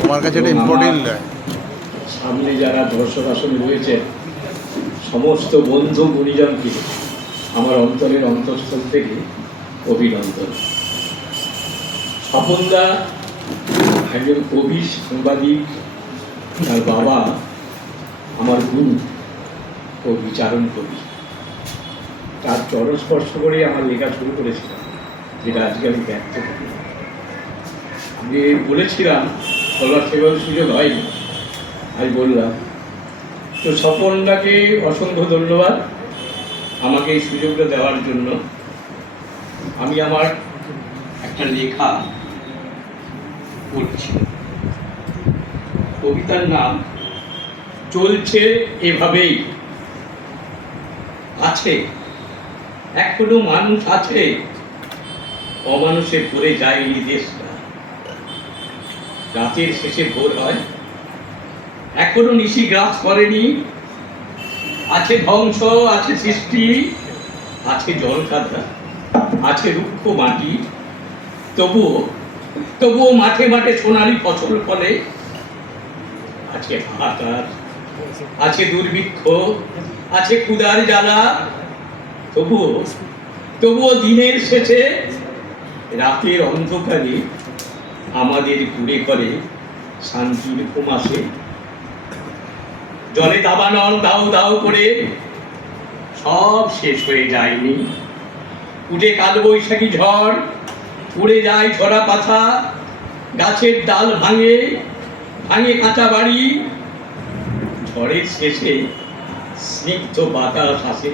তোমার কাছে এটা ইম্পর্টেন্ট সামনে যারা দর্শক আসনে রয়েছে সমস্ত বন্ধু গুণীজনকে আমার অন্তরের অন্তঃস্থল থেকে অভিনন্দন। স্বপনদা একজন কবি সাংবাদিক তার বাবা আমার গুরু ও বিচারণ কবি। তার চরণ স্পর্শ করে আমার লেখা শুরু করেছিলাম যেটা আজকে আমি ব্যক্ত করি আমি বলেছিলাম, বলার সেভাবে সুযোগ হয়নি আমি বললাম। তো স্বপনদাকে অসংখ্য ধন্যবাদ আমাকে এই সুযোগটা দেওয়ার জন্য। আমি আমার একটা লেখা পড়ছি। কবিতার নাম, চলছে এভাবেই। আছে, এখনও মানুষ আছে। অমানুষে ভরে যায়নি দেশটা। রাতের শেষে ভোর হয়। এখনও নিশি গ্রাস করেনি। আছে ধ্বংস, আছে সৃষ্টি, আছে জল কাদা আছে রুক্ষ মাটি। তবুও তবুও মাঠে মাঠে সোনালি ফসল ফলে আছে হাহাকার আছে দুর্ভিক্ষ, আছে ক্ষুদার জ্বালা। তবুও তবুও দিনের শেষে রাতের অন্ধকারে আমাদের ঘুরে করে শান্তির ঘুম আসে। জলে দাবানল দাও দাও করে সব শেষ হয়ে যায়নি। উঠে কালবৈশাখী ঝড়, উড়ে যায় ঝরা পাতা, গাছের ডাল ভাঙে ভাঙে কাঁচা বাড়ি। ঝড়ের শেষে স্নিগ্ধ বাতাস আসে,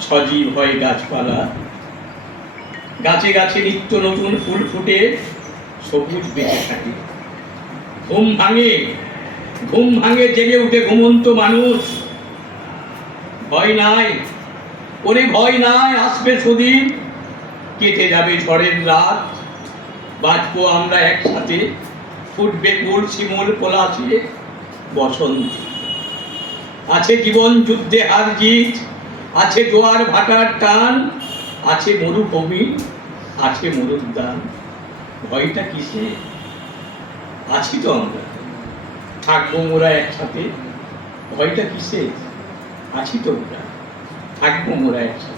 সজীব হয় গাছপালা। গাছে গাছে নিত্য নতুন ফুল ফুটে সবুজ বেঁচে থাকে। ঘুম ভাঙে ঘুম ভাঙে জেগে উঠে ঘুমন্ত মানুষ। ভয় নাই, ওরে ভয় নাই, আসবে সুদিন। কেটে যাবে ঝড়ের রাত। বাঁচবো আমরা একসাথে, ফুটবে কুল শিমুল পলাশে, বসন্ত। আছে জীবন যুদ্ধে হার জিত, আছে জোয়ার ভাটার টান, আছে মরুভূমি, আছে মরুদ্যান। ভয়টা কিসে? আছি তো আমরা। থাকব মোরা একসাথে। ভয়টা কিসে? আছি তো আমরা। থাকব মোরা একসাথে